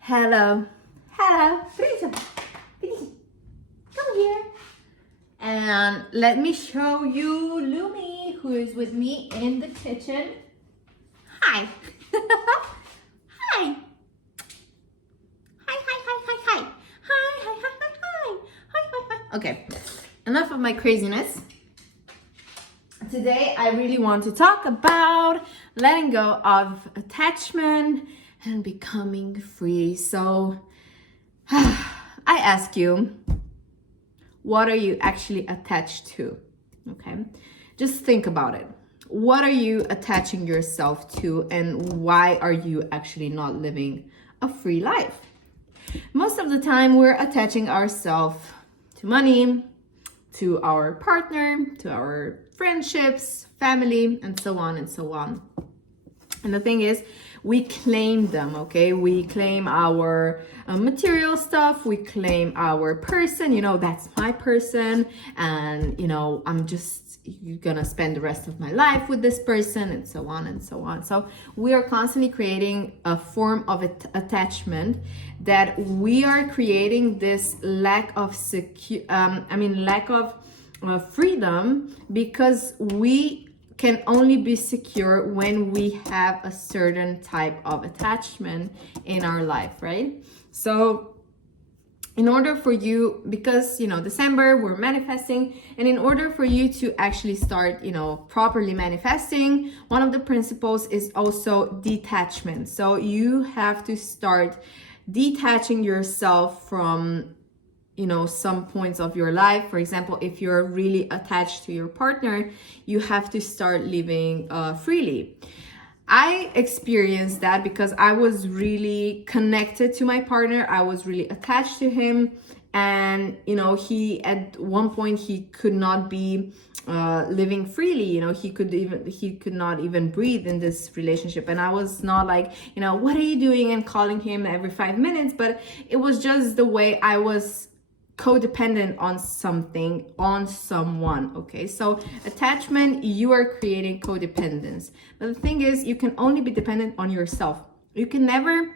Hello. Hello. Come here. And let me show you Lumi, who is with me in the kitchen. Hi. Hi. Hi, hi, hi, hi, hi. Hi, hi, hi, hi, hi. Hi, hi, hi. Okay, enough of my craziness. Today, I really want to talk about letting go of attachment and becoming free. So, I ask you, what are you actually attached to? Okay, just think about it. What are you attaching yourself to, and why are you actually not living a free life? Most of the time, we're attaching ourselves to money, to our partner, to our friendships, family, and so on and so on. And the thing is, we claim them, okay? We claim our material stuff, we claim our person, that's my person, and, I'm just gonna spend the rest of my life with this person, and so on and so on. So we are constantly creating a form of attachment that we are creating this lack of freedom, because we can only be secure when we have a certain type of attachment in our life, right? So in order for you, because December, we're manifesting, and in order for you to actually start properly manifesting, one of the principles is also detachment. So you have to start detaching yourself from some points of your life. For example, if you're really attached to your partner, you have to start living freely. I experienced that because I was really connected to my partner. I was really attached to him, and he, at one point, he could not be living freely. He could not even breathe in this relationship, and I was not like, what are you doing, and calling him every 5 minutes, but it was just the way I was codependent on something, on someone. Okay, so attachment, you are creating codependence. But the thing is, you can only be dependent on yourself. You can never,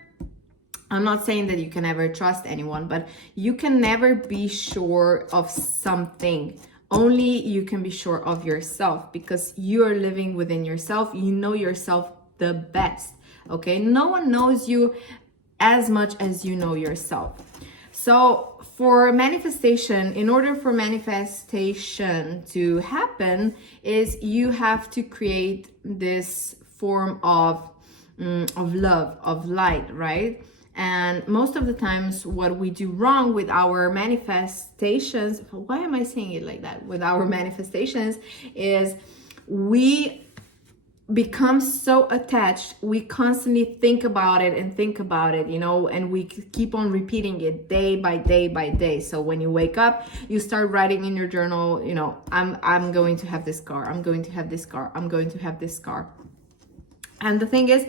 I'm not saying that you can never trust anyone, but you can never be sure of something. Only you can be sure of yourself, because you are living within yourself. You know yourself the best. Okay, no one knows you as much as you know yourself. So for manifestation, in order for manifestation to happen, is you have to create this form of love, of light, right? And most of the times, what we do wrong with our manifestations, why am I saying it like that? With our manifestations, is we become so attached. We constantly think about it, and we keep on repeating it day by day by day. So when you wake up, you start writing in your journal, I'm going to have this car, I'm going to have this car, I'm going to have this car. And the thing is,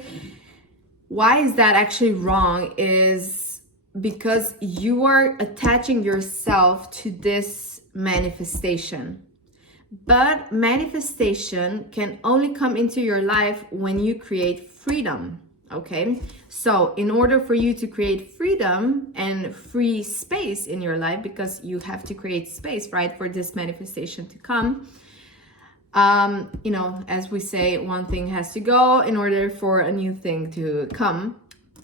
why is that actually wrong? Is because you are attaching yourself to this manifestation. But manifestation can only come into your life when you create freedom, okay? So in order for you to create freedom and free space in your life, because you have to create space, right, for this manifestation to come, as we say, one thing has to go in order for a new thing to come.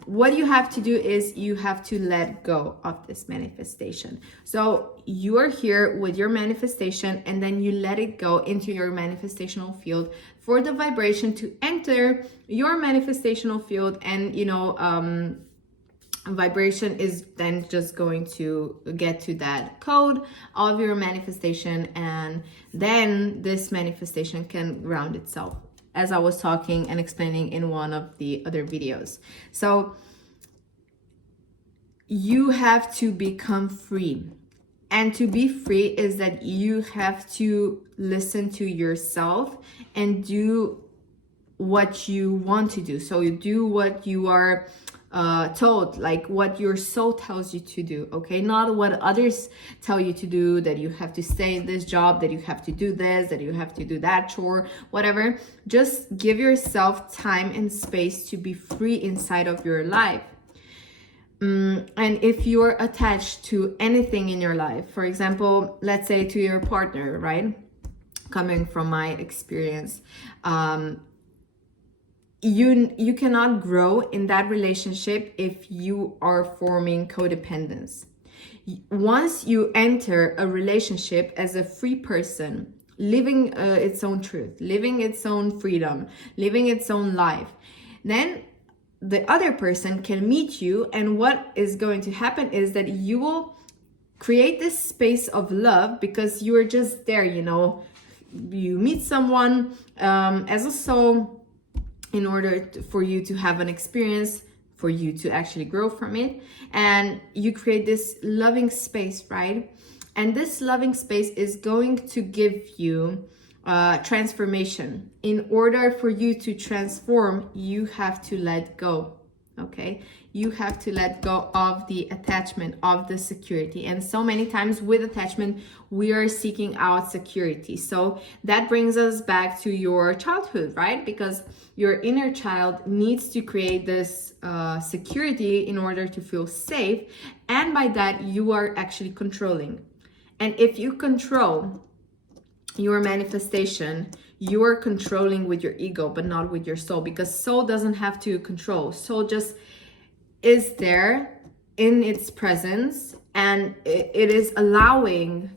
What you have to do is you have to let go of this manifestation. So you are here with your manifestation, and then you let it go into your manifestational field for the vibration to enter your manifestational field. And vibration is then just going to get to that code of your manifestation, and then this manifestation can ground itself, as I was talking and explaining in one of the other videos. So you have to become free. And to be free is that you have to listen to yourself and do what you want to do. So you do what you are told, like what your soul tells you to do, okay? Not what others tell you to do, that you have to stay in this job, that you have to do this, that you have to do that chore, whatever. Just give yourself time and space to be free inside of your life. And if you're attached to anything in your life, for example, let's say to your partner, right? Coming from my experience, you cannot grow in that relationship if you are forming codependence. Once you enter a relationship as a free person, living its own truth, living its own freedom, living its own life, then the other person can meet you, and what is going to happen is that you will create this space of love because you are just there, you know. You meet someone as a soul in order for you to have an experience, for you to actually grow from it, and you create this loving space, right? And this loving space is going to give you transformation. In order for you to transform, you have to let go. Okay, you have to let go of the attachment, of the security. And so many times with attachment, we are seeking out security. So that brings us back to your childhood, right? Because your inner child needs to create this security in order to feel safe. And by that, you are actually controlling. And if you control your manifestation, you are controlling with your ego, but not with your soul, because soul doesn't have to control. Soul just is there in its presence, and it is allowing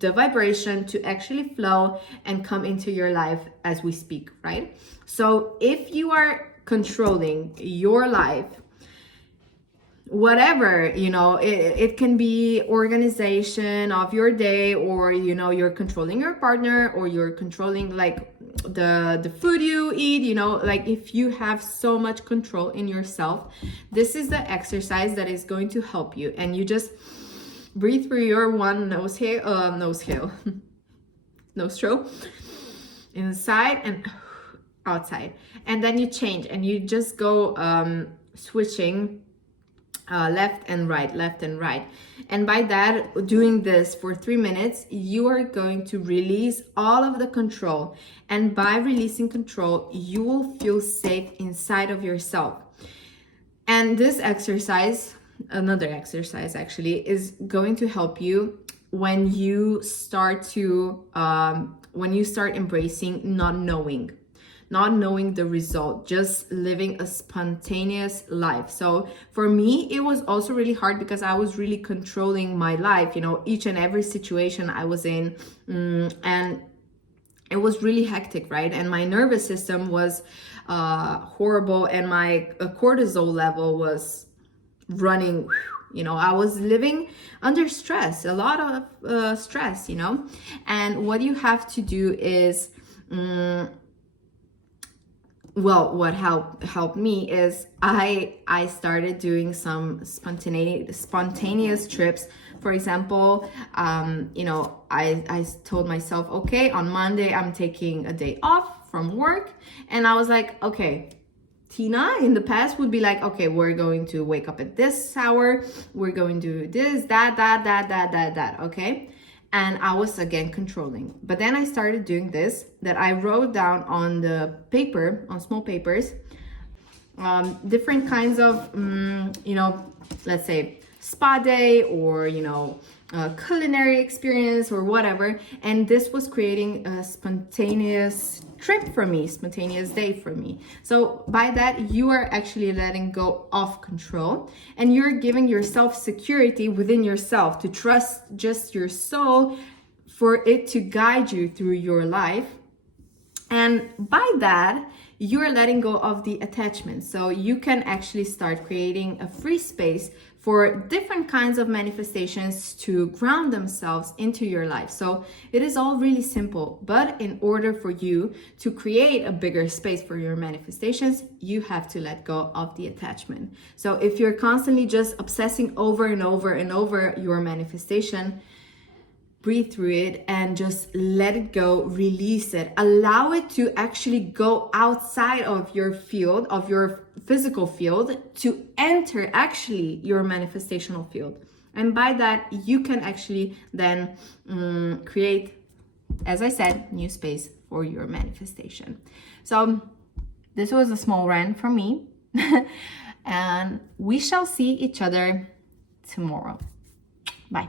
the vibration to actually flow and come into your life as we speak, right? So if you are controlling your life, whatever, you know, it can be organization of your day, or, you know, you're controlling your partner, or you're controlling like the food you eat, you know, like if you have so much control in yourself, this is the exercise that is going to help you. And you just breathe through your one nostril inside and outside, and then you change, and you just go switching left and right. And by that, doing this for 3 minutes, you are going to release all of the control. And by releasing control, you will feel safe inside of yourself. And this exercise, another exercise actually, is going to help you when you start embracing not knowing the result, just living a spontaneous life. So for me, it was also really hard because I was really controlling my life, you know, each and every situation I was in, and it was really hectic, right? And my nervous system was horrible, and my cortisol level was running. You know, I was living under stress, a lot of stress, you know. And what you have to do is well, what helped me is I started doing some spontaneous trips. For example, you know, I told myself, okay, on Monday I'm taking a day off from work, and I was like, okay, Tina in the past would be like, okay, we're going to wake up at this hour, we're going to do this, that, okay? And I was again controlling. But then I started doing this, that I wrote down on the paper, on small papers, different kinds of, you know, let's say spa day, or, you know, culinary experience or whatever. And this was creating a spontaneous trip for me, spontaneous day for me. So by that, you are actually letting go of control, and you're giving yourself security within yourself, to trust just your soul for it to guide you through your life. And by that, you're letting go of the attachment. So you can actually start creating a free space for different kinds of manifestations to ground themselves into your life. So it is all really simple, but in order for you to create a bigger space for your manifestations, you have to let go of the attachment. So if you're constantly just obsessing over and over and over your manifestation, breathe through it and just let it go, release it, allow it to actually go outside of your field, of your physical field, to enter actually your manifestational field. And by that, you can actually then create, as I said, new space for your manifestation. So this was a small rant from me. and we shall see each other tomorrow. Bye.